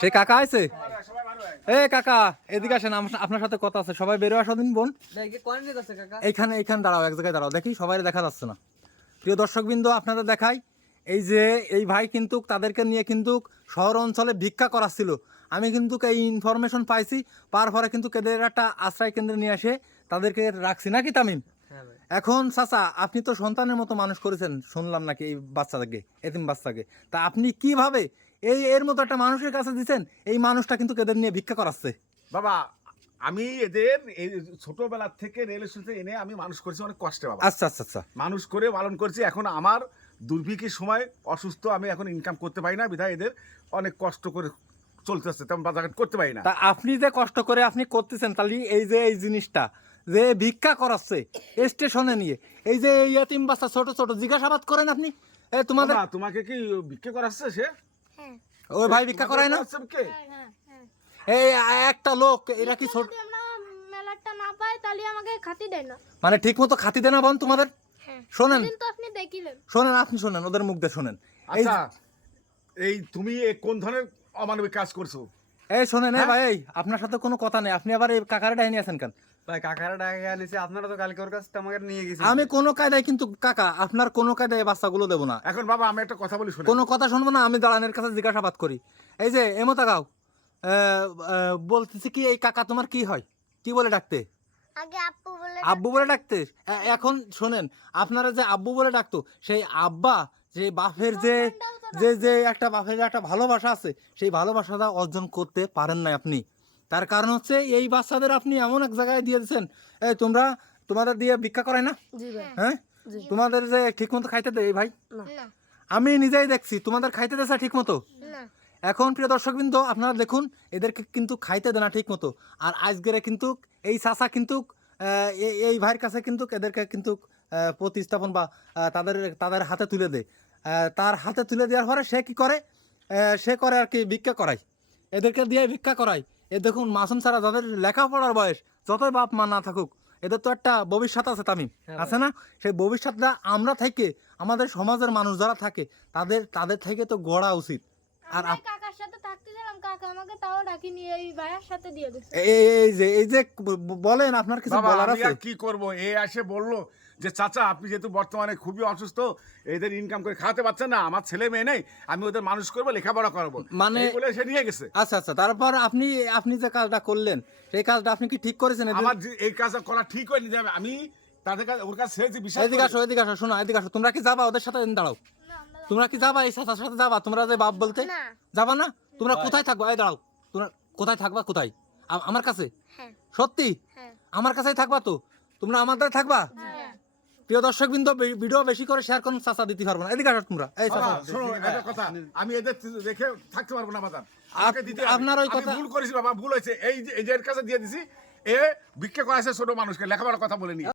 সেই কাকা আছে? এ কাকা এদিকে আসেন, আপনার সাথে কথা আছে। সবাই বেরো আসো দিন বোন। এইখানে এইখানে দাঁড়াও, এক জায়গায় দাঁড়াও, দেখি সবাই দেখা যাচ্ছে না। প্রিয় দর্শকবৃন্দ, আপনাদের দেখাই, এই যে এই ভাই কিন্তু তাদেরকে নিয়ে কিন্তু শহর অঞ্চলে ভিক্ষা করাচ্ছিল। আমি কিন্তু এই ইনফরমেশন পাইছি, পরে কিন্তু এদের একটা আশ্রয় কেন্দ্রে নিয়ে আসে তাদেরকে রাখছি, নাকি তামিম? এখন চাচা, আপনি তো সন্তানের মতো মানুষ করেছেন শুনলাম নাকি এই বাচ্চাটাকে, এতিম বাচ্চাকে। তা আপনি কিভাবে এর মতো একটা মানুষের কাছে দিচ্ছেন? এই মানুষটা কিন্তু এদের নিয়ে ভিক্ষা করাচ্ছে। বাবা, আমি এদের এই ছোটবেলা থেকে রেল স্টেশনে এনে আমি মানুষ করেছি অনেক কষ্টে বাবা। আচ্ছা আচ্ছা আচ্ছা। মানুষ করে পালন করছি। এখন আমার দুর্ভিক্ষের সময় অসুস্থ, আমি এখন ইনকাম করতে পারি না, বিধায় এদের অনেক কষ্ট করে চলতেছে, তেমন বাজারঘাট করতে পারি না। তা আপনি যে কষ্ট করে আপনি করতেছেন, তাহলে এই যে এই জিনিসটা যে ভিক্ষা করাচ্ছে স্টেশনে নিয়ে, এই যে এই এতিম বাচ্চা ছোট ছোট, জিজ্ঞাসাবাদ করেন আপনি। এই তোমাদের বাবা, তোমাকে কি ভিক্ষা করাচ্ছে সে? হ্যাঁ ওই ভাই ভিক্ষা করায় না? ভিক্ষে? হ্যাঁ হ্যাঁ। এই একটা লোক, এরা কি ছোট, যদি আমরা মেলাটা না পাই তাহলে আমাকে খাতি দেয় না। মানে ঠিক মতো খাতি দেনা বোন তোমাদের? হ্যাঁ, শোনেন সেদিন তো আপনি দেখিলেন। শোনেন, আপনি শোনেন, ওদের মুখ দিয়ে শোনেন। এই আচ্ছা, এই তুমি কোন ধরনের অমানবিক কাজ করছো? এই শোনেন, এই ভাই, এই আপনার সাথে কোনো কথা নেই, আপনি আবার এই কাকারে ডাইনি আছেন কেন? ভাই কাকারা ডাকে আনিছে, আপনারা তো কালকে ওর কাছে আমাকে নিয়ে গেছেন। আমি কোনো কায়দায় কিন্তু কাকা আপনার কোনো কায়দায় এই বাচ্চাগুলো দেবো না। এখন বাবা, আমি একটা কথা বলি, শুনে। কোনো কথা শুনবো না, আমি দালানের কাছে জিজ্ঞাসাবাদ করি। এই যে এমতা গাও, বলতেছি কি, এই কাকা তোমার কি হয়, কি বলে ডাকতে? আগে আপু বলে আব্বু বলে ডাকতে। এখন শোনেন, আপনারা যে আব্বু বলে ডাকতো, সেই আব্বা যে বাপের যে যে যে একটা বাপের যে একটা ভালোবাসা আছে, সেই ভালোবাসাটা অর্জন করতে পারেন না আপনি। তার কারণ হচ্ছে এই বাচ্চাদের আপনি এমন এক জায়গায় দিয়ে দিচ্ছেন, এই তোমরা তোমাদের দিয়ে ভিক্ষা করায় না? জি ভাই। হ্যাঁ, তোমাদের যে ঠিক মতো খাইতে দেয় ভাই? না আমি নিজেই দেখছি তোমাদের খাইতে দেছে ঠিক মতো। না। এখন প্রিয় দর্শকবৃন্দ, আপনারা দেখুন, এদেরকে কিন্তু খাইতে দেনা ঠিক মতো। আর আজকের কিন্তু এই চাচা কিন্তু এই ভাইয়ের কাছে কিন্তু এদেরকে কিন্তু প্রতিস্থাপন বা তাদের তাদের হাতে তুলে দেয়। তার হাতে তুলে দেওয়ার পরে সে কি করে, সে করে আর কি ভিক্ষা করায়, এদেরকে দিয়ে ভিক্ষা করায়। এ দেখুন, মাসুম ছাড়া যাদের লেখাপড়ার বয়স, যতই বাপ মা না থাকুক, এদের তো একটা ভবিষ্যৎ আছে তামিম, আছে না? সেই ভবিষ্যৎটা আমরা থেকে, আমাদের সমাজের মানুষ যারা থাকে তাদের তাদের থেকে তো গড়া উচিত। আর আমি কাকার সাথে থাকতে গেলাম, কাকা আমাকে তাও ডাকিনি, এই ভাইয়ের সাথে দিয়ে দিচ্ছে। এই যে বলেন, আপনার কিছু বাবা, বলার আমি আছে? আর কি করবো? এসে বললো যে চাচা, আপনি যেহেতু বর্তমানে খুবই অসুস্থ, এদের ইনকাম করে খাওয়াতে পারছেন না, আমার ছেলে মেয়ে নেই, আমি ওদের মানুষ করবো, লেখাপড়া করবো, মানে এই বলে সে নিয়ে গেছে। আচ্ছা আচ্ছা, তারপর আপনি আপনি যে কাজটা করলেন, সেই কাজটা আপনি কি ঠিক করেছেন? আমার এই কাজটা করা ঠিক হয়নি, যে আমি তাদের কাছে ওর কাছে ছেড়েছি বিশ্বাস এদিকে আসো, এদিকে আসো, শোনো, এদিকে আসো। তোমরা কি যাবা ওদের সাথে? দাঁড়াও, না, আমরা তোমরা কি যাবা এই চাচার সাথে? যাবা তোমরা যে বাপ বলতে? না। যাবা না? তোমরা কোথায় থাকবা? এই দাঁড়াও, তোমরা কোথায় থাকবা? কোথায়? আমার কাছে? হ্যাঁ সত্যি হ্যাঁ আমার কাছেই থাকবা তো? তোমরা আমাদের থাকবা? হ্যাঁ। প্রিয় দর্শকবৃন্দ, ভিডিও বেশি করে শেয়ার করুন, চাচা দিতে পারবো না। এদিকে আসো তোমরা, এই বাবা, চাচা। শোনো একটা কথা, আমি এদের রেখে থাকতে পারবো না বাজার, আপনার ওই আমি কথা- ভুল করেছি বাবা, ভুল হয়েছে। এই যে এদের কাছে দিয়ে দিছি, এ ভিক্ষা করাছে ছোট মানুষকে, লেখাপড়ার কথা বলে নি।